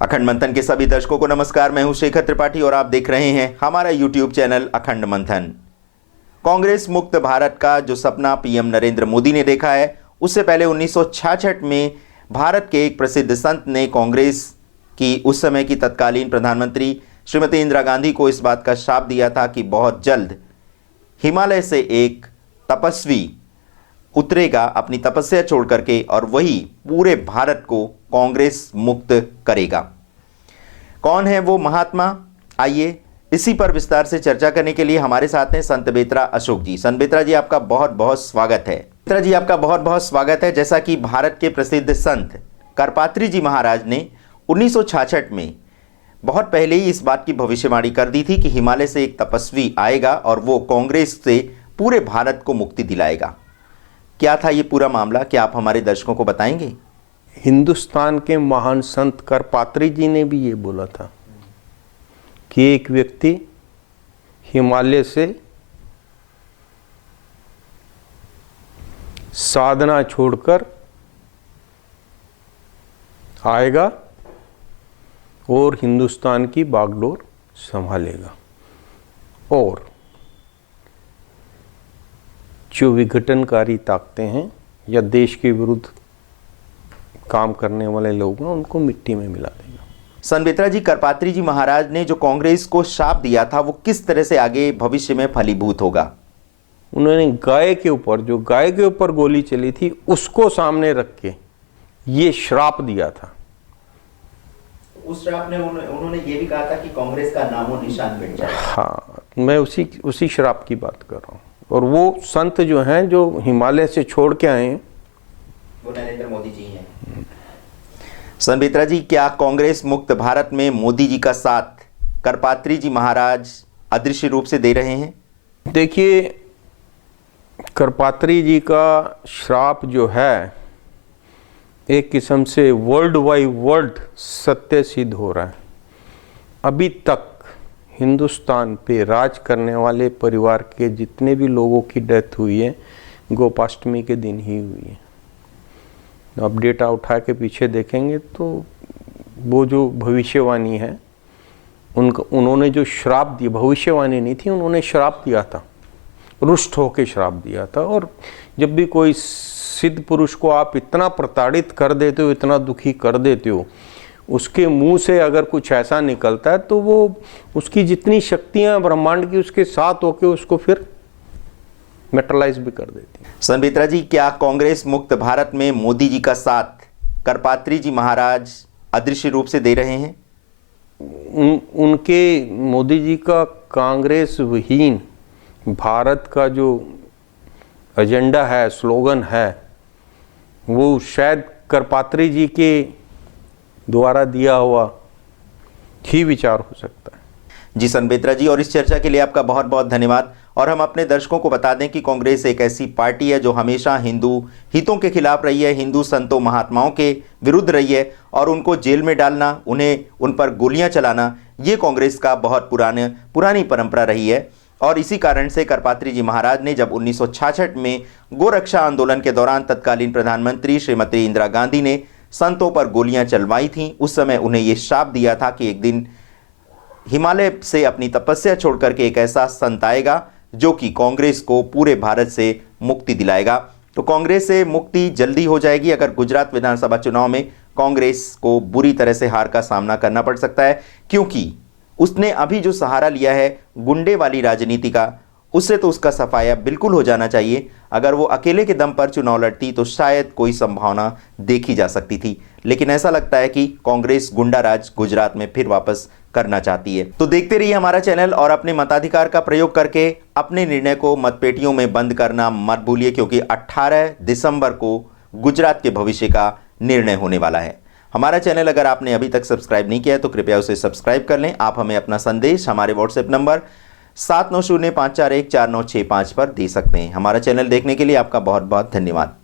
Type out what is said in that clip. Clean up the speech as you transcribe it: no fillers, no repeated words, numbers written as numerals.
अखंड मंथन के सभी दर्शकों को नमस्कार। मैं हूं शेखर त्रिपाठी और आप देख रहे हैं हमारा यूट्यूब चैनल अखंड मंथन। कांग्रेस मुक्त भारत का जो सपना पीएम नरेंद्र मोदी ने देखा है, उससे पहले 1966 में भारत के एक प्रसिद्ध संत ने कांग्रेस की उस समय की तत्कालीन प्रधानमंत्री श्रीमती इंदिरा गांधी को इस बात का श्राप दिया था कि बहुत जल्द हिमालय से एक तपस्वी उतरेगा अपनी तपस्या छोड़ करके और वही पूरे भारत को कांग्रेस मुक्त करेगा। कौन है वो महात्मा? आइए इसी पर विस्तार से चर्चा करने के लिए हमारे साथ हैं संत बेत्रा अशोक जी। संत बेत्रा जी, आपका बहुत बहुत स्वागत है। बेत्रा जी, आपका बहुत बहुत स्वागत है। जैसा कि भारत के प्रसिद्ध संत करपात्री जी महाराज ने 1966 में बहुत पहले ही इस बात की भविष्यवाणी कर दी थी कि हिमालय से एक तपस्वी आएगा और वो कांग्रेस से पूरे भारत को मुक्ति दिलाएगा। क्या था ये पूरा मामला, क्या आप हमारे दर्शकों को बताएंगे? हिंदुस्तान के महान संत करपात्री जी ने भी ये बोला था कि एक व्यक्ति हिमालय से साधना छोड़कर आएगा और हिंदुस्तान की बागडोर संभालेगा और जो विघटनकारी ताकतें हैं या देश के विरुद्ध काम करने वाले लोग हैं उनको मिट्टी में मिला देगा। संत बेत्रा जी, करपात्री जी महाराज ने जो कांग्रेस को शाप दिया था वो किस तरह से आगे भविष्य में फलीभूत होगा? उन्होंने गाय के ऊपर गोली चली थी उसको सामने रख के ये श्राप दिया था। उस श्राप में उन्होंने ये भी कहा था कि कांग्रेस का नामो निशान मिट जाए। हाँ, मैं उसी श्राप की बात कर रहा हूँ। और वो संत जो हैं जो हिमालय से छोड़ के आए हैं वो नरेंद्र मोदी जी हैं। संत बेत्रा जी, क्या कांग्रेस मुक्त भारत में मोदी जी का साथ करपात्री जी महाराज अदृश्य रूप से दे रहे हैं? देखिए, करपात्री जी का श्राप जो है एक किस्म से वर्ल्ड सत्य सिद्ध हो रहा है। अभी तक हिंदुस्तान पे राज करने वाले परिवार के जितने भी लोगों की डेथ हुई है गोपाष्टमी के दिन ही हुई है। अब डेटा उठा के पीछे देखेंगे तो वो जो भविष्यवाणी है उन्होंने जो श्राप दिया, भविष्यवाणी नहीं थी, उन्होंने श्राप दिया था, रुष्ट होके श्राप दिया था। और जब भी कोई सिद्ध पुरुष को आप इतना प्रताड़ित कर देते हो, इतना दुखी कर देते हो, उसके मुंह से अगर कुछ ऐसा निकलता है तो वो उसकी जितनी शक्तियां ब्रह्मांड की उसके साथ होके उसको फिर मेटलाइज भी कर देती है। संत बेत्रा जी, क्या कांग्रेस मुक्त भारत में मोदी जी का साथ करपात्री जी महाराज अदृश्य रूप से दे रहे हैं? उनके मोदी जी का कांग्रेस विहीन भारत का जो एजेंडा है, स्लोगन है, वो शायद करपात्री जी के द्वारा दिया हुआ ही विचार हो सकता है। जी संत बेत्रा जी, और इस चर्चा के लिए आपका बहुत बहुत धन्यवाद। और हम अपने दर्शकों को बता दें कि कांग्रेस एक ऐसी पार्टी है जो हमेशा हिंदू हितों के खिलाफ रही है, हिंदू संतों महात्माओं के विरुद्ध रही है और उनको जेल में डालना, उन पर गोलियां चलाना, ये कांग्रेस का बहुत पुरानी परंपरा रही है। और इसी कारण से करपात्री जी महाराज ने जब 1966 में गोरक्षा आंदोलन के दौरान तत्कालीन प्रधानमंत्री श्रीमती इंदिरा गांधी ने संतों पर गोलियां चलवाई थीं, उस समय उन्हें यह श्राप दिया था कि एक दिन हिमालय से अपनी तपस्या छोड़ करके एक ऐसा संत आएगा जो कि कांग्रेस को पूरे भारत से मुक्ति दिलाएगा। तो कांग्रेस से मुक्ति जल्दी हो जाएगी। अगर गुजरात विधानसभा चुनाव में कांग्रेस को बुरी तरह से हार का सामना करना पड़ सकता है, क्योंकि उसने अभी जो सहारा लिया है गुंडे वाली राजनीति का, उससे तो उसका सफाया बिल्कुल हो जाना चाहिए। अगर वो अकेले के दम पर चुनाव लड़ती तो शायद कोई संभावना देखी जा सकती थी, लेकिन ऐसा लगता है कि कांग्रेस गुंडा राज गुजरात में फिर वापस करना चाहती है। तो देखते रहिए हमारा चैनल और अपने मताधिकार का प्रयोग करके अपने निर्णय को मतपेटियों में बंद करना मत भूलिए, क्योंकि 18 दिसंबर को गुजरात के भविष्य का निर्णय होने वाला है। हमारा चैनल अगर आपने अभी तक सब्सक्राइब नहीं किया है तो कृपया उसे सब्सक्राइब कर लें। आप हमें अपना संदेश हमारे व्हाट्सएप नंबर 7905414965 पर दे सकते हैं। हमारा चैनल देखने के लिए आपका बहुत बहुत धन्यवाद।